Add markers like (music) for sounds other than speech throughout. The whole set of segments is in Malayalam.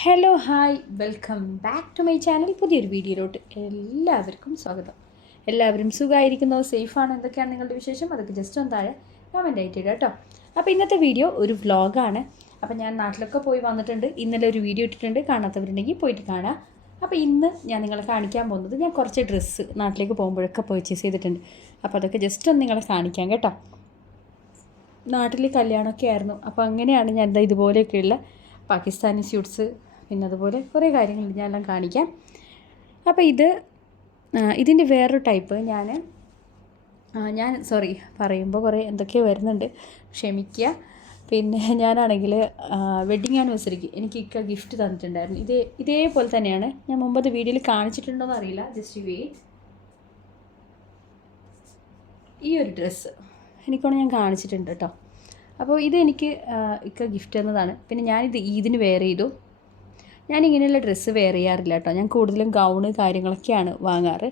Hello hi welcome back to my channel പുതിയൊരു വീഡിയോയിലോട്ട് എല്ലാവർക്കും സ്വാഗതം. എല്ലാവരും സുഖമായിരിക്കുന്നോ? സേഫാണ്? എന്തൊക്കെയാണ് നിങ്ങളുടെ വിശേഷം? അതൊക്കെ ജസ്റ്റ് ഒന്ന് താഴെ കമന്റ് ആയിട്ട് കേട്ടോ. അപ്പോൾ ഇന്നത്തെ വീഡിയോ ഒരു വ്ളോഗാണ് അപ്പോൾ ഞാൻ നാട്ടിലൊക്കെ പോയി വന്നിട്ടുണ്ട്. ഇന്നലെ ഒരു വീഡിയോ ഇട്ടിട്ടുണ്ട്. കാണാത്തവരുണ്ടെങ്കിൽ പോയിട്ട് കാണാം. അപ്പോൾ ഇന്ന് ഞാൻ നിങ്ങളെ കാണിക്കാൻ പോകുന്നത് ഞാൻ കുറച്ച് ഡ്രസ്സ് നാട്ടിലേക്ക് പോകുമ്പോഴൊക്കെ പർച്ചേസ് ചെയ്തിട്ടുണ്ട്. അപ്പോൾ അതൊക്കെ ജസ്റ്റ് ഒന്ന് നിങ്ങളെ കാണിക്കാം കേട്ടോ. നാട്ടിൽ കല്യാണമൊക്കെ ആയിരുന്നു. അപ്പോൾ അങ്ങനെയാണ് ഞാൻ ഇതുപോലെയൊക്കെയുള്ള പാകിസ്ഥാനി സ്യൂട്ട്സ് പിന്നെ അതുപോലെ കുറേ കാര്യങ്ങൾ ഞാനെല്ലാം കാണിക്കാം. അപ്പോൾ ഇത് ഇതിന്റെ വേറൊരു ടൈപ്പ് ഞാൻ ഞാൻ സോറി പറയുമ്പോൾ കുറേ എന്തൊക്കെയോ വരുന്നുണ്ട്. ക്ഷമിക്കുക. പിന്നെ ഞാനാണെങ്കിൽ വെഡ്ഡിങ് ആനിവേഴ്സറിക്ക് എനിക്ക് ഇക്ക ഗിഫ്റ്റ് തന്നിട്ടുണ്ടായിരുന്നു. ഇതേ ഇതേപോലെ തന്നെയാണ്. ഞാൻ മുമ്പത്തെ വീഡിയോയിൽ കാണിച്ചിട്ടുണ്ടോ അറിയില്ല. Just wait. ഈ ഒരു ഡ്രസ്സ് എനിക്കോണം ഞാൻ കാണിച്ചിട്ടുണ്ട് കേട്ടോ. അപ്പോൾ ഇത് എനിക്ക് ഇക്ക ഗിഫ്റ്റ് തന്നതാണ്. പിന്നെ ഞാനിത് ഈദിന് വെയർ ചെയ്തു. ഞാൻ ഇങ്ങനെയുള്ള ഡ്രസ്സ് വെയർ ചെയ്യാറില്ല കേട്ടോ ഞാൻ കൂടുതലും ഗൗണ് കാര്യങ്ങളൊക്കെയാണ് വാങ്ങാറ്.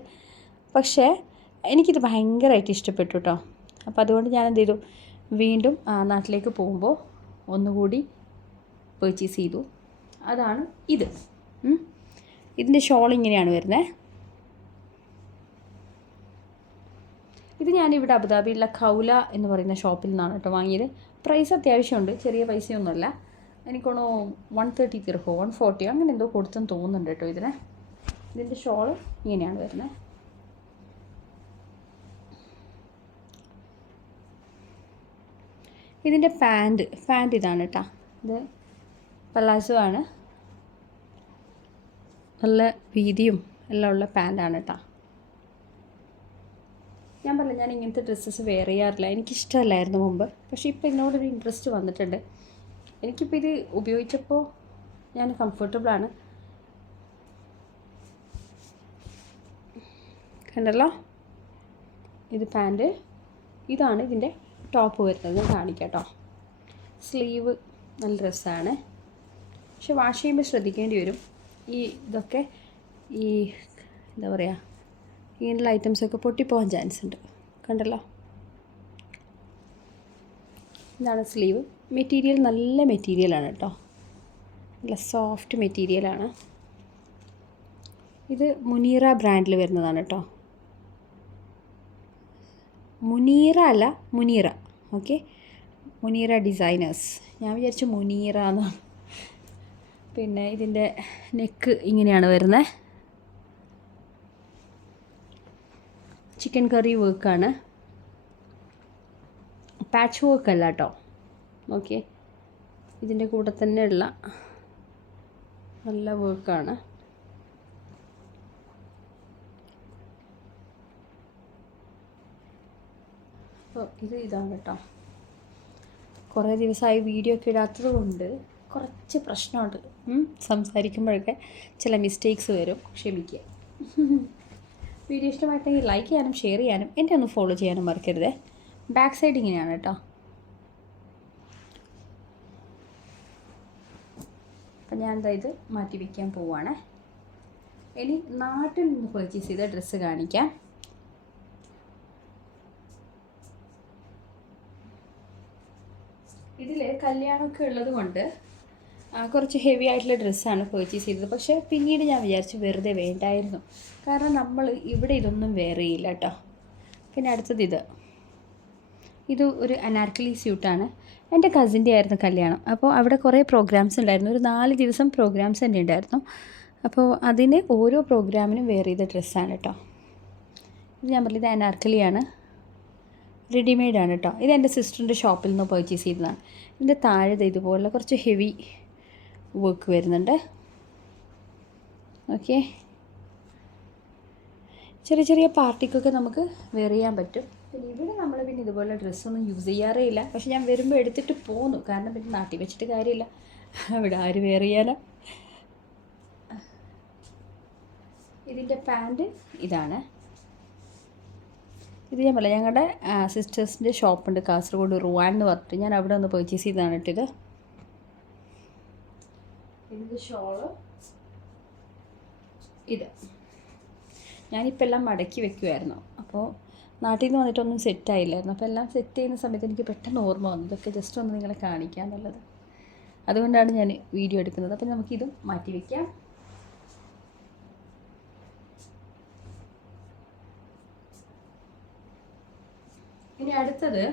പക്ഷേ എനിക്കിത് ഭയങ്കരമായിട്ട് ഇഷ്ടപ്പെട്ടു കേട്ടോ അപ്പോൾ അതുകൊണ്ട് ഞാൻ എന്ത് ചെയ്തു വീണ്ടും നാട്ടിലേക്ക് പോകുമ്പോൾ ഒന്നുകൂടി പേർച്ചേസ് ചെയ്തു. അതാണ് ഇത്. ഇതിന്റെ ഷോൾ ഇങ്ങനെയാണ് വരുന്നത് ഇത് ഞാനിവിടെ അബുദാബിയിലുള്ള കൗല എന്ന് പറയുന്ന ഷോപ്പിൽ നിന്നാണ് കേട്ടോ വാങ്ങിയത്. പ്രൈസ് അത്യാവശ്യമുണ്ട്. ചെറിയ പൈസയൊന്നുമല്ല. എനിക്കൊന്ന് വൺ തേർട്ടി തീർക്കോ? വൺ ഫോർട്ടിയോ അങ്ങനെ എന്തോ കൊടുത്തെന്ന് തോന്നുന്നുണ്ട് കേട്ടോ ഇതിന്. ഇതിന്റെ ഷോൾ ഇങ്ങനെയാണ് വരുന്നത് ഇതിന്റെ പാന്റ് പാന്റ് ഇതാണ് കേട്ടോ. ഇത് പലാസോ ആണ്. നല്ല വീതിയും എല്ലാം ഉള്ള പാന്റാണ് കേട്ടോ. ഞാൻ പറഞ്ഞില്ല ഞാൻ ഇങ്ങനത്തെ ഡ്രസ്സസ് വെയർ ചെയ്യാറില്ല. എനിക്കിഷ്ടമല്ലായിരുന്നു മുമ്പ്. പക്ഷേ ഇപ്പോൾ എന്നോടൊരു ഇൻട്രസ്റ്റ് വന്നിട്ടുണ്ട്. എനിക്കിപ്പോൾ ഇത് ഉപയോഗിച്ചപ്പോൾ ഞാൻ കംഫർട്ടബിളാണ് കണ്ടല്ലോ? ഇത് പാന്റ് ഇതാണ് ഇതിന്റെ ടോപ്പ് വരുന്നത്. കാണിക്കാം സ്ലീവ് നല്ല ഡ്രസ്സാണ് പക്ഷെ വാഷ് ചെയ്യുമ്പോൾ ശ്രദ്ധിക്കേണ്ടി വരും. ഈ ഇതൊക്കെ ഈ എന്താ പറയുക ഇങ്ങനെയുള്ള ഐറ്റംസൊക്കെ പൊട്ടിപ്പോകാൻ ചാൻസ് ഉണ്ട്. കണ്ടല്ലോ? ഇതാണ് സ്ലീവ്. മെറ്റീരിയൽ നല്ല മെറ്റീരിയലാണ് കേട്ടോ. നല്ല സോഫ്റ്റ് മെറ്റീരിയലാണ് ഇത് മുനീറ ബ്രാൻഡിൽ വരുന്നതാണ് കേട്ടോ. മുനീറ അല്ല മുനീറ. ഓക്കെ മുനീറ ഡിസൈനേഴ്സ് ഞാൻ വിചാരിച്ചു മുനീറ എന്നാണ് പിന്നെ ഇതിന്റെ നെക്ക് ഇങ്ങനെയാണ് വരുന്നത് ചിക്കൻ കറി വർക്കാണ് പാച്ച് വർക്ക് അല്ല കേട്ടോ ഓക്കെ ഇതിന്റെ കൂടെ തന്നെ ഉള്ള നല്ല വർക്കാണ് അപ്പോൾ ഇത് ഇതാണ് കേട്ടോ കുറേ ദിവസമായി വീഡിയോ ഒക്കെ ഇടാത്തത് കൊണ്ട് കുറച്ച് പ്രശ്നമുണ്ട്. സംസാരിക്കുമ്പോഴൊക്കെ ചില മിസ്റ്റേക്സ് വരും. ക്ഷമിക്കുക. (laughs) വീഡിയോ ഇഷ്ടമായിട്ടെങ്കിൽ ലൈക്ക് ചെയ്യാനും ഷെയർ ചെയ്യാനും എന്നെ ഒന്ന് ഫോളോ ചെയ്യാനും മറക്കരുതേ. ബാക്ക് സൈഡ് ഇങ്ങനെയാണ് കേട്ടോ. അപ്പം ഞാൻ എന്താ ഇത് മാറ്റി വയ്ക്കാൻ പോവാണ്. ഇനി നാട്ടിൽ നിന്ന് പർച്ചേസ് ചെയ്ത ഡ്രസ്സ് കാണിക്കാം. ഇതിൽ കല്യാണമൊക്കെ ഉള്ളത് കൊണ്ട് കുറച്ച് ഹെവി ആയിട്ടുള്ള ഡ്രസ്സാണ് പർച്ചേസ് ചെയ്തത്. പക്ഷേ പിന്നീട് ഞാൻ വിചാരിച്ചു വെറുതെ വേണ്ടായിരുന്നു. കാരണം നമ്മൾ ഇവിടെ ഇതൊന്നും വേറെയില്ല കേട്ടോ. പിന്നെ അടുത്തത് ഇത്. ഇത് ഒരു അനാർക്കലി സ്യൂട്ടാണ് എന്റെ കസിന്റെ ആയിരുന്നു കല്യാണം. അപ്പോൾ അവിടെ കുറേ പ്രോഗ്രാംസ് ഉണ്ടായിരുന്നു. ഒരു നാല് ദിവസം പ്രോഗ്രാംസ് തന്നെ ഉണ്ടായിരുന്നു. അപ്പോൾ അതിന് ഓരോ പ്രോഗ്രാമിനും വേറെ ചെയ്ത ഡ്രസ്സാണ് കേട്ടോ ഇത് ഞാൻ പറഞ്ഞത് അനാർക്കലിയാണ് റെഡിമെയ്ഡ് ആണ്. കേട്ടോ ഇത് എന്റെ സിസ്റ്ററിന്റെ ഷോപ്പിൽ നിന്ന് പർച്ചേസ് ചെയ്തതാണ്. ഇതിന്റെ താഴെ ഇതുപോലുള്ള ഇതുപോലെ കുറച്ച് ഹെവി വർക്ക് വരുന്നുണ്ട്. ഓക്കെ ചെറിയ ചെറിയ പാർട്ടിക്കൊക്കെ നമുക്ക് വെയർ ചെയ്യാൻ പറ്റും. പിന്നെ ഇവിടെ നമ്മൾ പിന്നെ ഇതുപോലെ ഡ്രസ്സൊന്നും യൂസ് ചെയ്യാറേ ഇല്ല പക്ഷെ ഞാൻ വരുമ്പോൾ എടുത്തിട്ട് പോന്നു. കാരണം പിന്നെ നാട്ടിൽ വെച്ചിട്ട് കാര്യമില്ല. ഇവിടെ ആര് വെയർ ചെയ്യാനാ? ഇതിന്റെ പാന്റ് ഇതാണ്. ഇത് ഞാൻ പറയാം ഞങ്ങളുടെ സിസ്റ്റേഴ്സിന്റെ ഷോപ്പുണ്ട് കാസർഗോഡ് റുവാൻ എന്ന് പറഞ്ഞിട്ട്. ഞാൻ അവിടെ ഒന്ന് പർച്ചേസ് ചെയ്താണ് ഇട്ടത്. ഇത് ഇതിന്റെ ഷോൾ ഇത്. ഞാനിപ്പോൾ എല്ലാം മടക്കി വെക്കുമായിരുന്നു അപ്പോൾ നാട്ടിൽ നിന്ന് വന്നിട്ടൊന്നും സെറ്റായില്ലായിരുന്നു. അപ്പോൾ എല്ലാം സെറ്റ് ചെയ്യുന്ന സമയത്ത് എനിക്ക് പെട്ടെന്ന് ഓർമ്മ വന്നു. ഇതൊക്കെ ജസ്റ്റ് ഒന്ന് നിങ്ങളെ കാണിക്കാന്നുള്ളത്. അതുകൊണ്ടാണ് ഞാൻ വീഡിയോ എടുക്കുന്നത്. അപ്പം നമുക്കിതും മാറ്റി വയ്ക്കാം ഇനി അടുത്തത്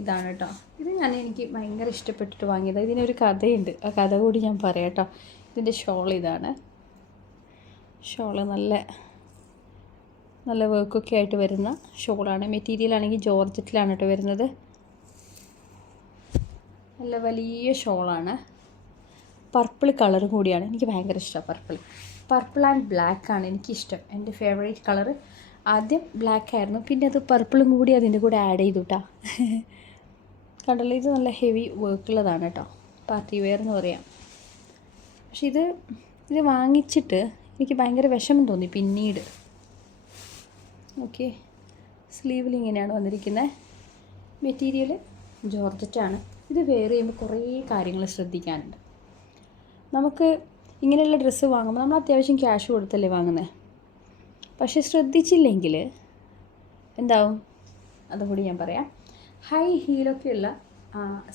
ഇതാണ് കേട്ടോ ഇത് ഞാൻ എനിക്ക് ഭയങ്കര ഇഷ്ടപ്പെട്ടിട്ട് വാങ്ങിയത്. ഇതിനൊരു കഥയുണ്ട്. ആ കഥ കൂടി ഞാൻ പറയാം കേട്ടോ ഇതിന്റെ ഷോൾ ഇതാണ്. ഷോൾ നല്ല നല്ല വർക്കൊക്കെ ആയിട്ട് വരുന്ന ഷോളാണ്. മെറ്റീരിയൽ ആണെങ്കിൽ ജോർജറ്റിലാണ് കേട്ടോ വരുന്നത്. നല്ല വലിയ ഷോളാണ്. പർപ്പിൾ കളറും കൂടിയാണ്. എനിക്ക് ഭയങ്കര ഇഷ്ടമാണ് പർപ്പിൾ പർപ്പിൾ ആൻഡ് ബ്ലാക്ക് ആണ് എനിക്കിഷ്ടം. എന്റെ ഫേവറേറ്റ് കളർ ആദ്യം ബ്ലാക്ക് ആയിരുന്നു. പിന്നെ അത് പർപ്പിളും കൂടി അതിന്റെ കൂടെ ആഡ് ചെയ്തു കേട്ടോ കണ്ടല്ലോ ഇത് നല്ല ഹെവി വർക്കുള്ളതാണ് കേട്ടോ പാർട്ടി വെയർ എന്ന് പറയാം. പക്ഷെ ഇത് ഇത് വാങ്ങിച്ചിട്ട് എനിക്ക് ഭയങ്കര വിഷമം തോന്നി പിന്നീട്. ഓക്കെ. സ്ലീവിൽ ഇങ്ങനെയാണ് വന്നിരിക്കുന്നത് മെറ്റീരിയൽ ജോർജറ്റാണ്. ഇത് വെയർ ചെയ്യുമ്പോൾ കുറേ കാര്യങ്ങൾ ശ്രദ്ധിക്കാനുണ്ട്. നമുക്ക് ഇങ്ങനെയുള്ള ഡ്രസ്സ് വാങ്ങുമ്പോൾ നമ്മൾ അത്യാവശ്യം ക്യാഷ് കൊടുത്തല്ലേ വാങ്ങുന്നത് പക്ഷേ ശ്രദ്ധിച്ചില്ലെങ്കിൽ എന്താവും? അതുകൂടി ഞാൻ പറയാം. ഹൈ ഹീലൊക്കെയുള്ള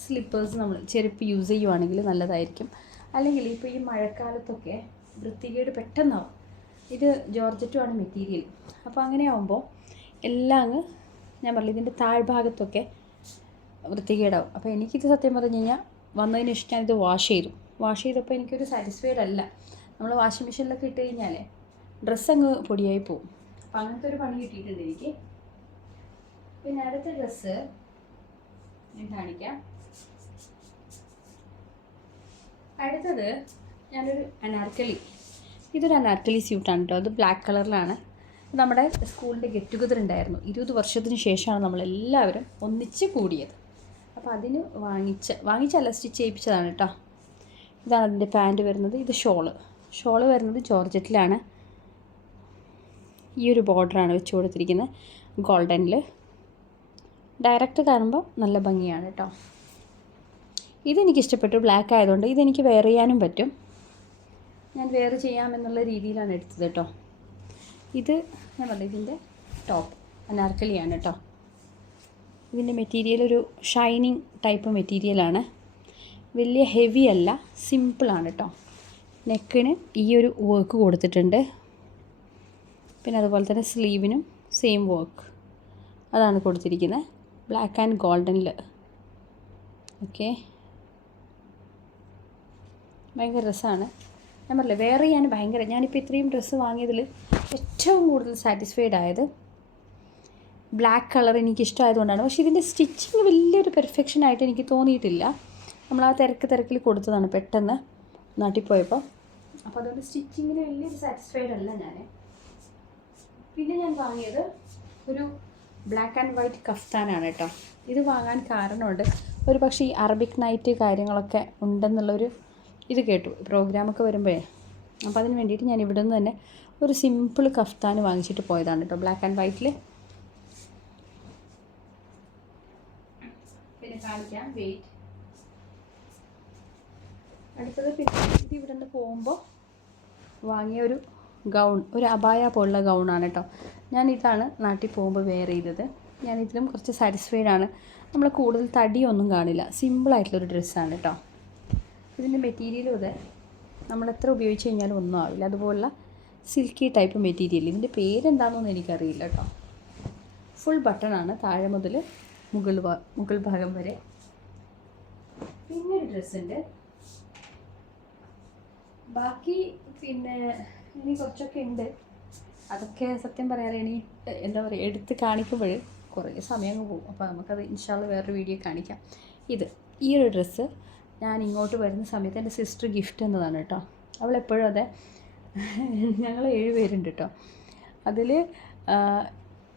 സ്ലിപ്പേഴ്സ് നമ്മൾ ചെരുപ്പ് യൂസ് ചെയ്യുവാണെങ്കിൽ നല്ലതായിരിക്കും. അല്ലെങ്കിൽ ഇപ്പോൾ ഈ മഴക്കാലത്തൊക്കെ വൃത്തികേട് പെട്ടെന്നാവും. ഇത് ജോർജറ്റുമാണ് മെറ്റീരിയൽ. അപ്പോൾ അങ്ങനെ ആവുമ്പോൾ എല്ലാം അങ്ങ് ഞാൻ പറഞ്ഞു ഇതിന്റെ താഴ്ഭാഗത്തൊക്കെ വൃത്തികേടാവും. അപ്പോൾ എനിക്കിത് സത്യം പറഞ്ഞു കഴിഞ്ഞാൽ വന്നതിന് ശേഷം ഞാനിത് വാഷ് ചെയ്തു. വാഷ് ചെയ്തപ്പോൾ എനിക്കൊരു സാറ്റിസ്ഫൈഡ് അല്ല. നമ്മൾ വാഷിംഗ് മെഷീനിലൊക്കെ ഇട്ട് കഴിഞ്ഞാൽ ഡ്രസ്സ് അങ്ങ് പൊടിയായി പോകും അപ്പം അങ്ങനത്തെ ഒരു പണി കിട്ടിയിട്ടുണ്ട് എനിക്ക്. പിന്നെ അടുത്ത ഡ്രസ്സ് ഞാൻ കാണിക്കാം. അടുത്തത് ഞാനൊരു അനാർക്കലി. ഇതൊരു അനാർക്കലി സ്യൂട്ടാണ് കേട്ടോ അത് ബ്ലാക്ക് കളറിലാണ് നമ്മുടെ സ്കൂളിന്റെ ഗെറ്റ് ടുഗദർ ഉണ്ടായിരുന്നു. ഇരുപത് വർഷത്തിന് ശേഷമാണ് നമ്മളെല്ലാവരും ഒന്നിച്ച് കൂടിയത്. അപ്പോൾ അതിന് വാങ്ങിച്ച വാങ്ങിച്ചല്ല സ്റ്റിച്ച് ചെയ്യിപ്പിച്ചതാണ് കേട്ടോ ഇതാണ് അതിന്റെ പാന്റ് വരുന്നത്. ഇത് ഷോൾ ഷോൾ വരുന്നത് ജോർജറ്റിലാണ്. ഈ ഒരു ബോർഡറാണ് വെച്ച് കൊടുത്തിരിക്കുന്നത്. ഗോൾഡനിൽ ഡയറക്റ്റ് കാണുമ്പോൾ നല്ല ഭംഗിയാണ് കേട്ടോ ഇതെനിക്ക് ഇഷ്ടപ്പെട്ടു. ബ്ലാക്ക് ആയതുകൊണ്ട് ഇതെനിക്ക് വെയർ ചെയ്യാനും പറ്റും. ഞാൻ വേറെ ചെയ്യാമെന്നുള്ള രീതിയിലാണ് എടുത്തത് കേട്ടോ. ഇത് ഞാൻ പറഞ്ഞു ഇതിന്റെ ടോപ്പ് അനാർക്കലിയാണ് കേട്ടോ. ഇതിന്റെ മെറ്റീരിയൽ ഒരു ഷൈനിങ് ടൈപ്പ് മെറ്റീരിയലാണ് വലിയ ഹെവി അല്ല സിമ്പിളാണ് കേട്ടോ. നെക്കിന് ഈ ഒരു വർക്ക് കൊടുത്തിട്ടുണ്ട്. പിന്നെ അതുപോലെ തന്നെ സ്ലീവിനും സെയിം വർക്ക് അതാണ് കൊടുത്തിരിക്കുന്നത്. ബ്ലാക്ക് ആൻഡ് ഗോൾഡനിൽ ഓക്കെ ഭയങ്കര രസമാണ് ഞാൻ പറഞ്ഞില്ല വേറെ ചെയ്യാൻ ഭയങ്കര ഞാനിപ്പോൾ ഇത്രയും ഡ്രസ്സ് വാങ്ങിയതിൽ ഏറ്റവും കൂടുതൽ സാറ്റിസ്ഫൈഡ് ആയത് ബ്ലാക്ക് കളർ എനിക്ക് ഇഷ്ടമായതുകൊണ്ടാണ് പക്ഷേ ഇതിന്റെ സ്റ്റിച്ചിങ് വലിയൊരു പെർഫെക്ഷൻ ആയിട്ട് എനിക്ക് തോന്നിയിട്ടില്ല. നമ്മൾ ആ തിരക്ക് തിരക്കിൽ കൊടുത്തതാണ് പെട്ടെന്ന് നാട്ടിൽ പോയപ്പോൾ അപ്പോൾ അതുകൊണ്ട് സ്റ്റിച്ചിങ്ങിന് വലിയൊരു സാറ്റിസ്ഫൈഡ് അല്ല ഞാൻ പിന്നെ ഞാൻ വാങ്ങിയത് ഒരു ബ്ലാക്ക് ആൻഡ് വൈറ്റ് കഫ്താനാണ് കേട്ടോ. ഇത് വാങ്ങാൻ കാരണമുണ്ട്. ഒരു പക്ഷേ ഈ അറബിക് നൈറ്റ് കാര്യങ്ങളൊക്കെ ഉണ്ടെന്നുള്ളൊരു ഇത് കേട്ടു പ്രോഗ്രാമൊക്കെ വരുമ്പോഴേ. അപ്പോൾ അതിന് വേണ്ടിയിട്ട് ഞാൻ ഇവിടെ നിന്ന് തന്നെ ഒരു സിമ്പിൾ കഫ്താൻ വാങ്ങിച്ചിട്ട് പോയതാണ് കേട്ടോ ബ്ലാക്ക് ആൻഡ് വൈറ്റിൽ പിന്നെ കാണിക്കാം വെയിറ്റ് അടുത്തത് പിന്നെ ഇത് ഇവിടെ നിന്ന് പോകുമ്പോൾ വാങ്ങിയ ഒരു ഗൗൺ ഒരു അബായ പോലുള്ള ഗൗണാണ് കേട്ടോ. ഞാൻ ഇതാണ് നാട്ടിൽ പോകുമ്പോൾ വെയർ ചെയ്തത്. ഞാൻ ഇതിലും കുറച്ച് സാറ്റിസ്ഫൈഡ് ആണ്. നമ്മൾ കൂടുതൽ തടിയൊന്നും കാണില്ല. സിമ്പിളായിട്ടുള്ളൊരു ഡ്രസ്സാണ് കേട്ടോ. ഇതിന്റെ മെറ്റീരിയലും അതെ. നമ്മൾ എത്ര ഉപയോഗിച്ച് കഴിഞ്ഞാലും ഒന്നും ആവില്ല. അതുപോലുള്ള സിൽക്കി ടൈപ്പ് മെറ്റീരിയൽ ഇതിന്റെ പേരെന്താണെന്നൊന്നും എനിക്കറിയില്ല കേട്ടോ. ഫുൾ ബട്ടണാണ് താഴെ മുതൽ മുകൾ മുകൾ ഭാഗം വരെ. പിന്നെ ഒരു ഡ്രസ്സുണ്ട് ബാക്കി പിന്നെ ഇനി കുറച്ചൊക്കെ ഉണ്ട്. അതൊക്കെ സത്യം പറയാൻ ഇനി എന്താ പറയുക എടുത്ത് കാണിക്കുമ്പോൾ കുറേ സമയം പോകും. അപ്പോൾ നമുക്കത് ഇൻഷാള്ള വേറൊരു വീഡിയോ കാണിക്കാം. ഇത് ഈ ഒരു ഡ്രസ്സ് ഞാൻ ഇങ്ങോട്ട് വരുന്ന സമയത്ത് എന്റെ സിസ്റ്റർ ഗിഫ്റ്റ് എന്നതാണ് കേട്ടോ. അവൾ എപ്പോഴും അതെ. ഞങ്ങൾ ഏഴ് പേരുണ്ട് കേട്ടോ. അതിൽ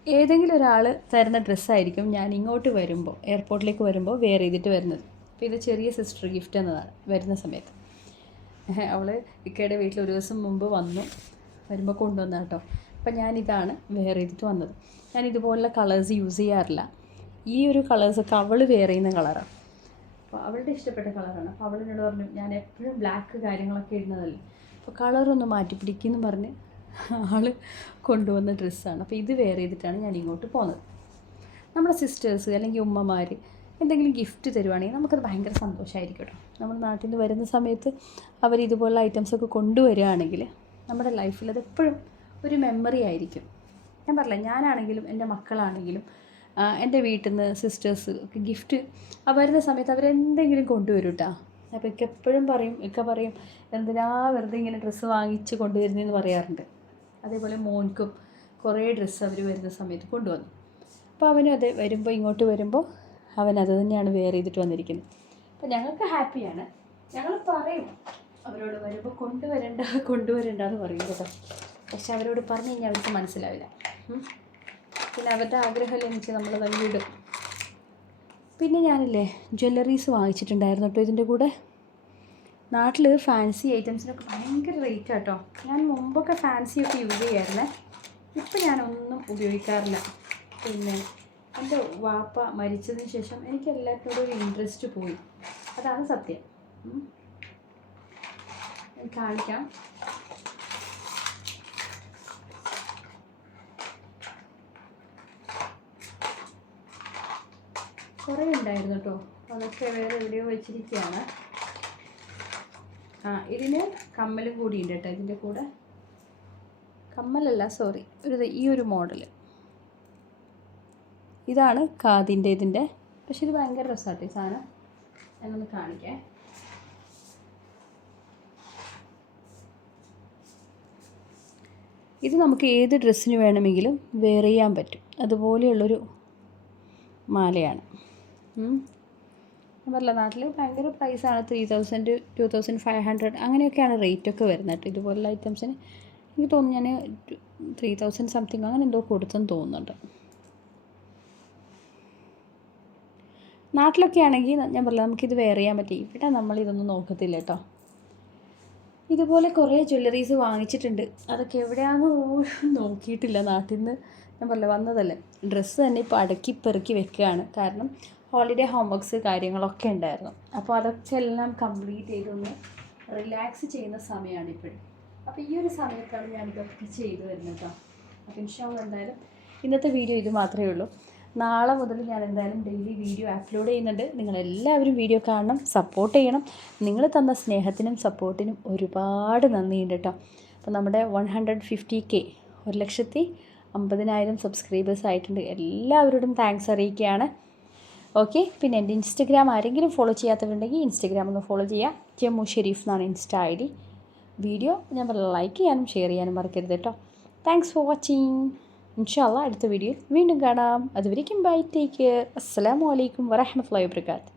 ഏതെങ്കിലും ഒരാൾ തരുന്ന ഡ്രസ്സായിരിക്കും ഞാൻ ഇങ്ങോട്ട് വരുമ്പോൾ എയർപോർട്ടിലേക്ക് വരുമ്പോൾ വെയർ ചെയ്തിട്ട് വരുന്നത്. അപ്പോൾ ഇത് ചെറിയ സിസ്റ്റർ ഗിഫ്റ്റ് എന്നതാണ് വരുന്ന സമയത്ത്. അവൾ ഇക്കയുടെ വീട്ടിൽ ഒരു ദിവസം മുമ്പ് വന്നു വരുമ്പോൾ കൊണ്ടുവന്ന കേട്ടോ. അപ്പം ഞാനിതാണ് വെയർ ചെയ്തിട്ട് വന്നത്. ഞാൻ ഇതുപോലുള്ള കളേഴ്സ് യൂസ് ചെയ്യാറില്ല. ഈ ഒരു കളേഴ്സൊക്കെ അവൾ വെയർ ചെയ്യുന്ന കളറാണ്. അപ്പോൾ അവളുടെ ഇഷ്ടപ്പെട്ട കളറാണ് അപ്പോൾ അവൾ എന്നോട് പറഞ്ഞു ഞാൻ എപ്പോഴും ബ്ലാക്ക് കാര്യങ്ങളൊക്കെ ഇടുന്നതല്ലേ. അപ്പോൾ കളറൊന്ന് മാറ്റി പിടിക്കുമെന്ന് പറഞ്ഞ് ആൾ കൊണ്ടുവന്ന ഡ്രസ്സാണ് അപ്പോൾ ഇത് വെയർ ചെയ്തിട്ടാണ് ഞാൻ ഇങ്ങോട്ട് പോകുന്നത് നമ്മുടെ സിസ്റ്റേഴ്സ് അല്ലെങ്കിൽ ഉമ്മമാർ എന്തെങ്കിലും ഗിഫ്റ്റ് തരുവാണെങ്കിൽ നമുക്കത് ഭയങ്കര സന്തോഷമായിരിക്കും കേട്ടോ നമ്മുടെ നാട്ടിൽ നിന്ന് വരുന്ന സമയത്ത് അവർ ഇതുപോലുള്ള ഐറ്റംസൊക്കെ കൊണ്ടുവരികയാണെങ്കിൽ നമ്മുടെ ലൈഫിൽ അത് എപ്പോഴും ഒരു മെമ്മറി ആയിരിക്കും. ഞാൻ പറഞ്ഞില്ല ഞാനാണെങ്കിലും എന്റെ മക്കളാണെങ്കിലും എന്റെ വീട്ടിൽ നിന്ന് സിസ്റ്റേഴ്സ് ഒക്കെ ഗിഫ്റ്റ് വരുന്ന സമയത്ത് അവരെന്തെങ്കിലും കൊണ്ടുവരും കേട്ടോ അപ്പോൾ ഇക്ക എപ്പോഴും പറയും ഇക്ക പറയും എന്തിനാ വെറുതെ ഇങ്ങനെ ഡ്രസ്സ് വാങ്ങിച്ച് കൊണ്ടുവരുന്നതെന്ന് പറയാറുണ്ട്. അതേപോലെ മോൻക്കും കുറേ ഡ്രസ്സ് അവർ വരുന്ന സമയത്ത് കൊണ്ടുവന്നു. അപ്പോൾ അവനും അത് വരുമ്പോൾ ഇങ്ങോട്ട് വരുമ്പോൾ അവൻ അത് തന്നെയാണ് വെയർ ചെയ്തിട്ട് വന്നിരിക്കുന്നത്. അപ്പോൾ ഞങ്ങൾക്ക് ഹാപ്പിയാണ് ഞങ്ങൾ പറയും അവരോട് വരുമ്പോൾ കൊണ്ടുവരണ്ട കൊണ്ടുവരണ്ട എന്ന് പറയും കേട്ടോ. പക്ഷെ അവരോട് പറഞ്ഞു കഴിഞ്ഞാൽ അവർക്ക് മനസ്സിലാവില്ല. പിന്നെ അവരുടെ ആഗ്രഹമല്ലേ എനിക്ക് നമ്മൾ വലിയിടും പിന്നെ ഞാനില്ലേ ജ്വല്ലറീസ് വാങ്ങിച്ചിട്ടുണ്ടായിരുന്നു കേട്ടോ ഇതിന്റെ കൂടെ. നാട്ടിൽ ഫാൻസി ഐറ്റംസിനൊക്കെ ഭയങ്കര റേറ്റ് കേട്ടോ. ഞാൻ മുമ്പൊക്കെ ഫാൻസി ഒക്കെ യൂസ് ചെയ്യായിരുന്നേ. ഇപ്പം ഞാനൊന്നും ഉപയോഗിക്കാറില്ല. പിന്നെ എന്റെ വാപ്പ മരിച്ചതിന് ശേഷം എനിക്ക് എല്ലാത്തിനോടും ഒരു ഇൻട്രസ്റ്റ് പോയി. അതാണ് സത്യം. കാണിക്കാം. കുറേ ഉണ്ടായിരുന്നു കേട്ടോ. അതൊക്കെ വേറെ എവിടെയോ വെച്ചിരിക്കുകയാണ്. ആ ഇതിന് കമ്മലും കൂടി ഉണ്ട് കേട്ടോ ഇതിന്റെ കൂടെ. കമ്മലല്ല സോറി ഒരു ഈ ഒരു മോഡൽ ഇതാണ് കാതിന്റെ ഇതിന്റെ പക്ഷെ ഇത് ഭയങ്കര രസമാട്ടെ സാധനം. ഞാനൊന്ന് കാണിക്കാം. ഇത് നമുക്ക് ഏത് ഡ്രസ്സിന് വേണമെങ്കിലും വെയർ ചെയ്യാൻ പറ്റും. അതുപോലെയുള്ളൊരു മാലയാണ്. ഞാൻ നാട്ടിൽ ഭയങ്കര പ്രൈസാണ് three thousand two thousand five hundred അങ്ങനെയൊക്കെയാണ് റേറ്റൊക്കെ വരുന്നത് കേട്ടോ. ഇതുപോലുള്ള ഐറ്റംസിന് എനിക്ക് തോന്നുന്നു ഞാൻ ത്രീ തൗസൻഡ് സംതിങ് അങ്ങനെ എന്തോ കൊടുത്തെന്ന് തോന്നുന്നുണ്ട്. നാട്ടിലൊക്കെ ആണെങ്കിൽ ഞാൻ പറഞ്ഞില്ല നമുക്കിത് വെയർ ചെയ്യാൻ പറ്റി. ഇവിടെ നമ്മൾ ഇതൊന്നും നോക്കത്തില്ല കേട്ടോ. ഇതുപോലെ കുറേ ജ്വല്ലറീസ് വാങ്ങിച്ചിട്ടുണ്ട്. അതൊക്കെ എവിടെയാണെന്ന് നോക്കിയിട്ടില്ല. നാട്ടിൽ നിന്ന് ഞാൻ പറഞ്ഞില്ല വന്നതല്ലേ. ഡ്രസ്സ് തന്നെ ഇപ്പോൾ അടക്കി പെറുക്കി വെക്കുകയാണ്. കാരണം ഹോളിഡേ ഹോംവർക്ക്സ് കാര്യങ്ങളൊക്കെ ഉണ്ടായിരുന്നു. അപ്പോൾ അതൊക്കെ എല്ലാം കംപ്ലീറ്റ് ചെയ്തൊന്ന് റിലാക്സ് ചെയ്യുന്ന സമയമാണ് ഇപ്പോഴും. അപ്പോൾ ഈ ഒരു സമയത്താണ് ഞാൻ ഇതൊക്കെ ചെയ്തു വരുന്നത് കേട്ടോ അപ്പോൾ ഇൻഷാള്ള എന്തായാലും ഇന്നത്തെ വീഡിയോ ഇത് മാത്രമേ ഉള്ളൂ. നാളെ മുതൽ ഞാൻ എന്തായാലും ഡെയിലി വീഡിയോ അപ്ലോഡ് ചെയ്യുന്നുണ്ട്. നിങ്ങളെല്ലാവരും വീഡിയോ കാണണം സപ്പോർട്ട് ചെയ്യണം. നിങ്ങൾ തന്ന സ്നേഹത്തിനും സപ്പോർട്ടിനും ഒരുപാട് നന്ദിയുണ്ട് കേട്ടോ അപ്പോൾ നമ്മുടെ വൺ ഹൺഡ്രഡ് ഫിഫ്റ്റി കെ ഒരു ലക്ഷത്തി അമ്പതിനായിരം സബ്സ്ക്രൈബേഴ്സ് ആയിട്ടുണ്ട്. എല്ലാവരോടും താങ്ക്സ് അറിയിക്കുകയാണ്. ഓക്കെ. പിന്നെ എന്റെ ഇൻസ്റ്റഗ്രാം ആരെങ്കിലും ഫോളോ ചെയ്യാത്തവരുണ്ടെങ്കിൽ ഇൻസ്റ്റഗ്രാം ഒന്ന് ഫോളോ ചെയ്യുക. ജമ്മു ഷെരീഫ് എന്നാണ് ഇൻസ്റ്റ ഐ ഡി. വീഡിയോ ഞാൻ പറഞ്ഞ ലൈക്ക് ചെയ്യാനും ഷെയർ ചെയ്യാനും മറക്കരുത് കേട്ടോ. താങ്ക്സ് ഫോർ വാച്ചിങ് ഇൻഷാല്ല അടുത്ത വീഡിയോയിൽ വീണ്ടും കാണാം. അതുവരേക്കും ബൈ ടേക്ക് കെയർ അസ്സലാമു അലൈക്കും വരഹമുല്ലാ വാബർക്കാത്ത്